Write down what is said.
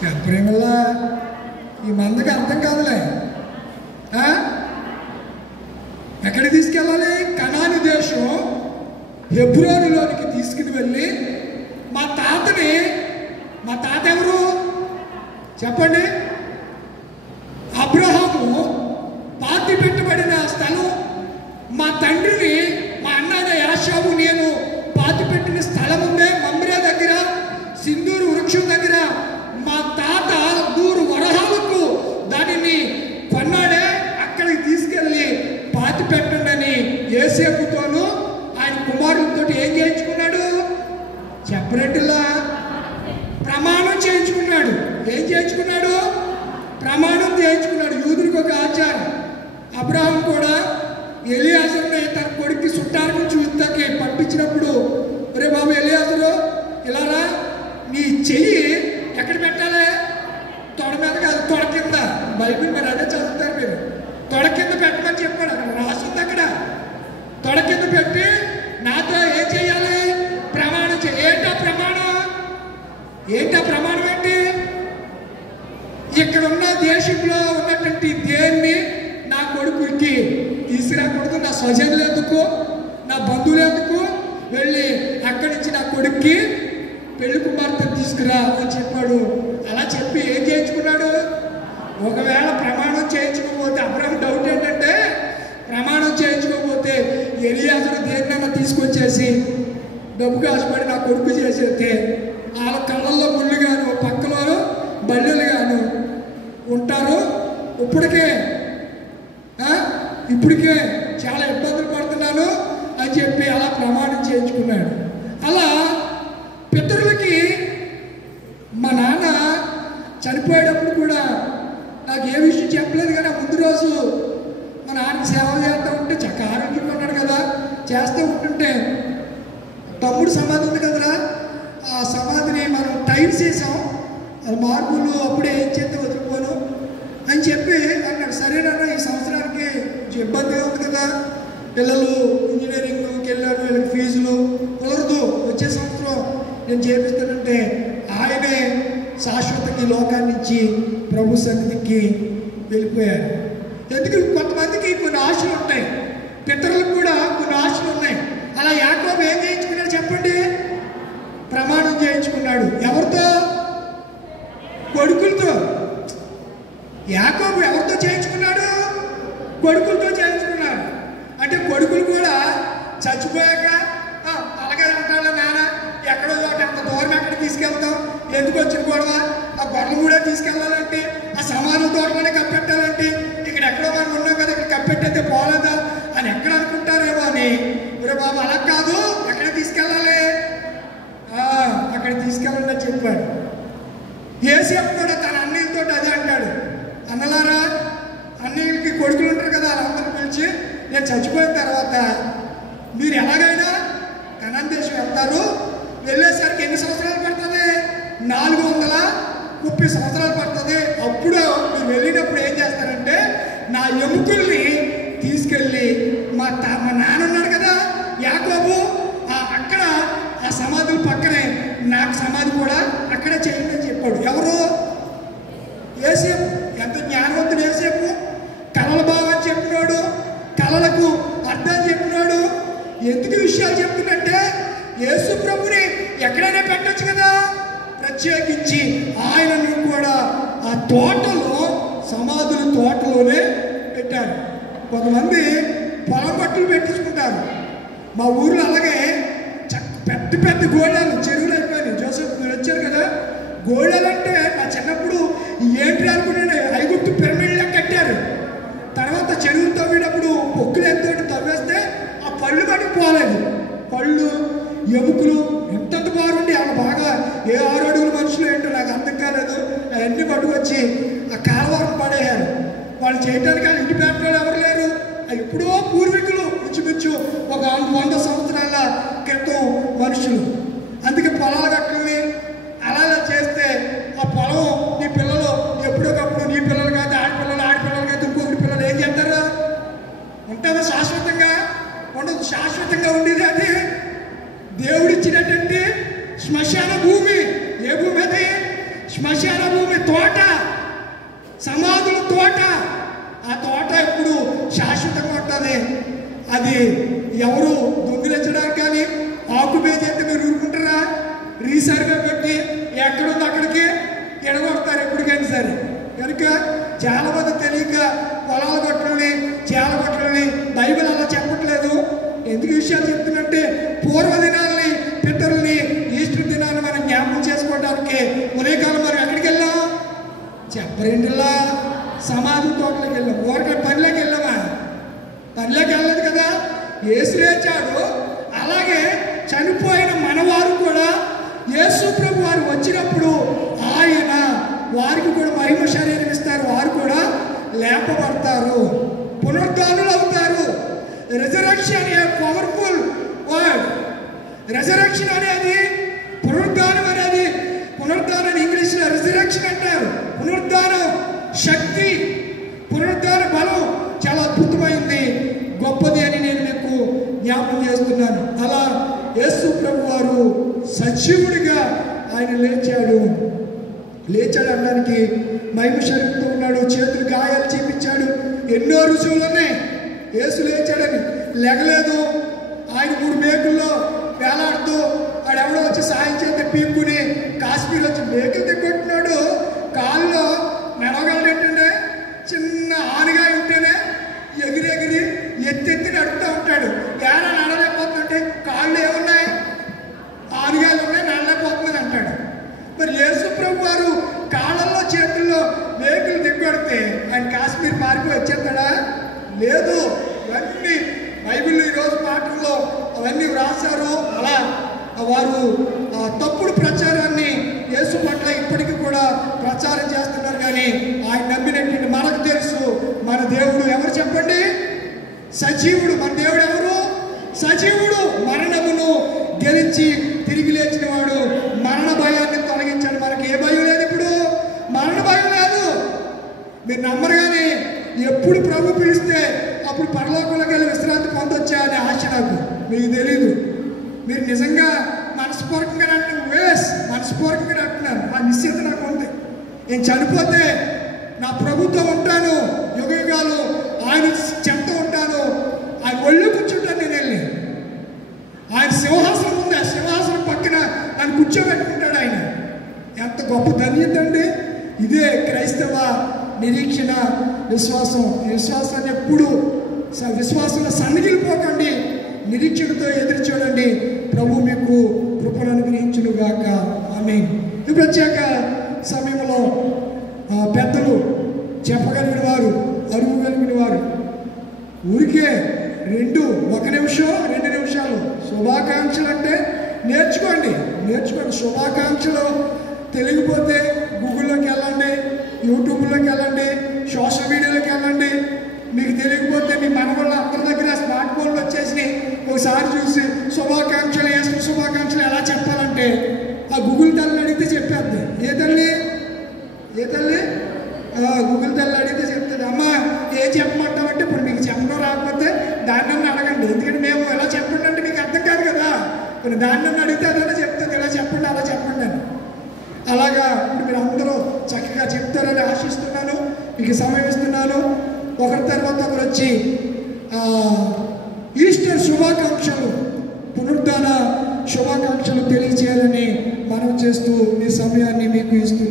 చెప్పరేమల్లా ఈ మందకి అర్థం కాదులే. ఎక్కడికి తీసుకెళ్ళాలి? కనాను దేశం హెబ్రోనులోనికి తీసుకుని వెళ్ళి మా తాత ఎవరు చెప్పండి? అబ్రహాము పాతి పెట్టబడిన స్థలం, మా తండ్రిని మా అన్నయ్య యాషావు నేను పాతి పెట్టిన స్థలం ఉందే మమ్రే దగ్గర, సింధూరు వృక్షం దగ్గర. మా తాత 100 వరహాలకు దానిని కొన్నాడే, అక్కడికి తీసుకెళ్ళి పాతి పెట్టండి అని యోసేపుతోనూ ఆయన కుమారులతో ఏం చేయించుకున్నాడు? చెప్పరేటిలా ప్రమాణం చేయించుకున్నాడు. ఏం చేయించుకున్నాడు? ప్రమాణం చేయించుకున్నాడు. యూదుడికి ఒక ఆచారం. అబ్రహాం కూడా ఎలియాజరుని తన కొడుక్కి చుట్టానికి చూస్తాకి పంపించినప్పుడు, ఒరే బాబు ఎలియాజరు ఇలారా, నీ చెయ్యి ఎక్కడ పెట్టాలి? తొడ మీద కాదు, తొడ కింద. బైబిల్ మీరు అదే చదువుతారు మీరు. తొడ కింద పెట్టమని చెప్పాడు. అక్కడ రాస్తుంది. అక్కడ తొడ కింద పెట్టి నాతో ఏం చేయాలి? ప్రమాణం చేయాలి. ఏంటా ప్రమాణం? ఏంటి? ఇక్కడ ఉన్న దేశంలో ఉన్నటువంటి దేన్ని నా కొడుకుకి తీసుకురాకూడదు. నా స్వజనులు ఎందుకు, నా బంధువులు ఎందుకు, వెళ్ళి అక్కడి నుంచి నా కొడుక్కి పెళ్లి కుమార్తె తీసుకురా అని చెప్పాడు. అలా చెప్పి ఏం చేయించుకున్నాడు? ఒకవేళ ప్రమాణం చేయించుకోకపోతే, అబ్రహాం డౌట్ ఏంటంటే ప్రమాణం చేయించుకోకపోతే ఎలియాజరు దేన్నైనా తీసుకొచ్చేసి డబ్బుకి ఆశపడి నా కొడుకు చేసేస్తే వాళ్ళ కళ్ళల్లో ముళ్ళు గాను పక్కలో బల్లెలు గాను ఉంటారు. ఇప్పటికే చాలా ఇబ్బందులు పడుతున్నాను అని చెప్పి అలా ప్రమాణం చేయించుకున్నాడు. అలా పితరులకి మా నాన్న చనిపోయేటప్పుడు కూడా నాకు ఏ విషయం చెప్పలేదు, కానీ ముందు రోజు మా నాన్నకి సేవ చేస్తూ ఉంటే చక్క ఆరోగ్యంగా ఉన్నాడు కదా, చేస్తూ ఉంటుంటే తమ్ముడు సమాధి ఉంది కదరా, ఆ సమాధిని మనం టైల్స్ వేసాం, అది మార్పులు అప్పుడే ఏం చేస్తే వదిలిపోను అని చెప్పి అన్నాడు. సరేనన్నా, ఈ సంవత్సరానికి ఇబ్బందిగా ఉంది కదా, పిల్లలు ఇంజనీరింగ్కి వెళ్ళారు, వీళ్ళకి ఫీజులు కుదరదు, వచ్చే సంవత్సరం నేను చేపిస్తానంటే ఆయనే శాశ్వతంగా ఈ లోకాన్ని ఇచ్చి ప్రభు సన్నిధికి వెళ్ళిపోయారు. ఎందుకు? కొంతమందికి కొన్ని ఆశలు ఉంటాయి, పితరులకు కూడా కొన్ని ఆశలు ఉన్నాయి. అలా యాకోబు ఏం చేయించుకున్నాడు చెప్పండి? ప్రమాణం చేయించుకున్నాడు. ఎవరితో? కొడుకులతో. యాకోబు ఎవరితో చేయించుకున్నాడు? కొడుకులతో చేయించుకున్నాడు. అంటే కొడుకులు కూడా చచ్చిపోయాక అలాగే ఉంటాడు, నాన్న ఎక్కడో చోట ఎంత దూరం ఎక్కడ తీసుకెళ్తాం, ఎందుకు వచ్చిన గొడవ, ఆ గొడవలు కూడా తీసుకెళ్ళాలంటే, ఆ సమాధి తోటలోనే కప్పెట్టాలంటే, ఇక్కడ ఎక్కడో మనం ఉన్నాం కదా, ఇక్కడ కప్పెట్టయితే పోలేదా అని ఎక్కడ అనుకుంటారేమో అని. ఒరే బాబు అలా కాదు, ఎక్కడ తీసుకెళ్ళాలి? అక్కడ తీసుకెళ్ళండి అని చెప్పాడు. యోసేపు కూడా తన అన్నయ్యతో అదే అంటాడు. అన్నలారా, అన్నయ్యకి కొడుకులు ఉంటారు కదా, వాళ్ళందరూ పిలిచి నేను చచ్చిపోయిన తర్వాత మీరు ఎలాగైనా కనాన్ దేశం వెళ్తారు, వెళ్ళేసరికి ఎన్ని సంవత్సరాలు పడుతుంది? 430 సంవత్సరాలు పడుతుంది. అప్పుడు మీరు వెళ్ళినప్పుడు ఏం చేస్తారంటే, నా ఎముకల్ని తీసుకెళ్ళి మా నాన్న ఉన్నాడు కదా యాకోబు, అక్కడ ఆ సమాధుల పక్కనే నాకు సమాధి కూడా అక్కడే చేయండి అని చెప్పాడు. ఎవరు? యోసేపు. ఎంత జ్ఞానవంతుడు యోసేపు! కళల భావం చెప్పినాడు, కళలకు అర్థం చెప్పినాడు. ఎందుకు విషయాలు చెప్తున్నట్టే, యేసు ప్రభుని ఎక్కడైనా పెట్టచ్చు కదా, ప్రత్యేకించి ఆయనను కూడా ఆ తోటలో, సమాధుల తోటలోనే పెట్టారు. కొంతమంది పొలం పట్టులు పెట్టించుకుంటారు. మా ఊర్లో అలాగే పెద్ద పెద్ద గోళాలు చెరువులు అయిపోయినాయి. జోసెఫ్ మీరు వచ్చారు కదా, గోళాలు అంటే నా చిన్నప్పుడు ఏంటి అనుకున్నాను, ఐగుప్తు పిరమిడ్లా కట్టారు. తర్వాత చెరువులు తవ్వేటప్పుడు పొక్కులు ఎంతో తవ్వేస్తే ఆ పళ్ళు పట్టుకు పోలేదు. పళ్ళు ఎముకలు ఎంతంత బాగుండి అలా బాగా ఏ 6 అడుగుల మనుషులు ఏంటో నాకు అర్థం కాలేదు, అవన్నీ పట్టుకొచ్చి ఆ కాలువరం పడేయారు. వాళ్ళు చేయడానికి ఆ ఇంటి పేటలో ఎవరు లేరు. ఎప్పుడో పూర్వీకులు ఇంచుమించు ఒక 100 సంవత్సరాల క్రితం మనుషులు. అందుకే పొలాల గట్టుల్ని అలా చేస్తే ఆ పొలం నీ పిల్లలు ఎప్పుడోకప్పుడు, నీ పిల్లలు కాదు ఆడపిల్లలు కాదు ఇంకొకటి పిల్లలు ఏం చేస్తారా? ఉంటుందా శాశ్వతంగా? ఉండదు. శాశ్వతంగా ఉండేది అది దేవుడిచ్చినటువంటి శ్మశాన భూమి. ఏ భూమి అది? శ్మశాన శ్మశాన భూమి, తోట, సమాధుల తోట. ఆ తోట ఎప్పుడు శాశ్వతంగా ఉంటుంది. అది ఎవరు దొంగిలించడానికి కానీ ఆక్యుపై చేస్తే మీరు ఊరుకుంటారా? రీసర్వే పెట్టి ఎక్కడుంది అక్కడికి ఎడగొడతారు ఎప్పటికైనా సరే. కనుక చాలామంది తెలియక పొలాల గొట్టలని, చేల గొట్టలని బైబిల్ అలా చెప్పట్లేదు. ఎందుకు విషయాలు చెప్తున్నట్టే, పూర్వదినాలని, పితరుల్ని, ఈస్టర్ దినాన్ని మనం జ్ఞాపకం చేసుకోవడానికి ఉదయకాలం మనం ఎక్కడికి వెళ్ళాం? చెప్పరేంటిలా సమాధి తోటలోకి వెళ్ళాం. ఊరికే పనిలోకి వెళ్ళామా? పనిలోకి వెళ్ళలేదు కదా. యేసు లేచాడు. అలాగే చనిపోయిన మనవారు కూడా యేసు ప్రభు వారు వచ్చినప్పుడు ఆయన వారికి కూడా మహిమ శరీరం ఇస్తారు. వారు కూడా లేపబడతారు, పునరుద్ధానులు అవుతారు. Resurrection a powerful word. Resurrection అనేది, పునరుద్ధానం అనేది, పునరుద్ధానం ఇంగ్లీష్లో రిజరెక్షన్ అంటారు. పునరుద్ధానం శక్తి, పునరుద్ధాన బలం చాలా అద్భుతమైంది, గొప్పది అని నేను మీకు జ్ఞాపకం చేస్తున్నాను. అలా యేసు ప్రభు వారు సజీవుడిగా ఆయన లేచాడు అనడానికి మహిమ శరీరంతో ఉన్నాడు. చేతులు గాయాలు చూపించాడు. ఎన్నో రుజువులనే యేసు లేచాడని. లెగలేదు. ఆయన 3 మేకుల్లో వేలాడుతూ ఆడెవడో వచ్చి సాయం చేస్తే పీక్కుని కాశ్మీర్ వచ్చి మేకులు దిగొట్టున్నాడు. కాళ్ళలో నడవగలడేంటంటే చిన్న ఆనగా ఉంటేనే ఎగిరి ఎత్తి నడుపుతూ ఉంటాడు. ఏడా నడలేకపోతుంటే కాళ్ళు ఏమున్నాయి? ఆనగాలు ఉన్నాయి, నడలేకపోతుందని అంటాడు. మరి యేసు ప్రభు వారు కాళ్ళల్లో చేతుల్లో మేకులు దిగ్గొడితే ఆయన కాశ్మీర్ పారిపోయి వచ్చేస్తాడా? లేదు. ఇవన్నీ బైబిల్లో ఈరోజు పాఠంలో అవన్నీ వ్రాసారు. అలా వారు తప్పుడు ప్రచారాన్ని యేసు పట్ల ఇప్పటికీ కూడా ప్రచారం చేస్తున్నారు. కానీ ఆయన నమ్మినట్టు మనకు తెలుసు, మన దేవుడు ఎవరు చెప్పండి? సజీవుడు. మన దేవుడు ఎవరు? సజీవుడు. మరణమును గెలిచి తిరిగి లేచిన వాడు. మరణ భయాన్ని తొలగించాడు. మనకి ఏ భయం లేదు. ఇప్పుడు మరణ భయం లేదు. మీరు నమ్మరు. కానీ ఎప్పుడు ప్రభు పిలిస్తే అప్పుడు పరలోకంలోకి వెళ్ళి విశ్రాంతి పొందొచ్చా అనే ఆశ నాకు. మీకు తెలీదు. మీరు నిజంగా మనస్ఫూర్తిగా మనస్ఫూర్తిగా అంటున్నాను. ఆ నిశ్చిత నాకు ఉంది. నేను చనిపోతే నా ప్రభుత్వం ఉంటాను, యుగ యుగాలు ఆయన చెప్తూ ఉంటాను. ఆయన ఒళ్ళు కూర్చుంటాను. నేను వెళ్ళి ఆయన సింహాసనం ఉంది. ఆ సింహాసనం పక్కన ఆయన కూర్చోబెట్టుకుంటాడు. ఆయన ఎంత గొప్ప ధన్యత అండి. ఇదే క్రైస్తవ నిరీక్షణ, విశ్వాసం. విశ్వాసాన్ని ఎప్పుడు విశ్వాసంలో సన్నగిలిపోకండి. నిరీక్షణతో ఎదురు చూడండి. ప్రభు మీకు కృపను అనుగ్రహించునుగాక. ఆమేన్. ఈ ప్రత్యేక సమయంలో పెద్దలు చెప్పగలిగిన వారు, అరువు కలిగిన వారు ఊరికే 1 నిమిషం 2 నిమిషాలు శుభాకాంక్షలు అంటే నేర్చుకోండి. శుభాకాంక్షలు తెలియకపోతే గూగుల్లోకి వెళ్ళండి, యూట్యూబ్లోకి వెళ్ళండి, సోషల్ మీడియాలోకి వెళ్ళండి. మీకు తెలియకపోతే మీ మనవాళ్ళ అందరి దగ్గర స్మార్ట్ ఫోన్లు వచ్చేసి ఒకసారి చూసి శుభాకాంక్షలు ఎలా చెప్పాలంటే ఆ గూగుల్ తల్లిని అడిగితే చెప్పేద్ది. ఏ తల్లి గూగుల్ తల్లి అడిగితే చెప్తుంది. అమ్మ ఏ చెప్పమంటామంటే ఇప్పుడు మీకు చెప్పడం రాకపోతే దాన్ని అడగండి. ఎందుకంటే మేము ఎలా చెప్పండి అంటే మీకు అర్థం కాదు కదా. ఇప్పుడు దాన్ని అడిగితే అదైనా చెప్తుంది, ఇలా చెప్పండి అలా చెప్పండి అని. అలాగా ఇప్పుడు మీరు అందరూ చక్కగా చెప్తారని ఆశిస్తున్నాను. మీకు సమయం ఇస్తున్నాను. ఒకరి తర్వాత ఒకరు వచ్చి ఈస్టర్ శుభాకాంక్షలు, పునరుద్ధాన శుభాకాంక్షలు తెలియజేయాలని మనం చేస్తూ ఈ సమయాన్ని మీకు ఇస్తున్నాను.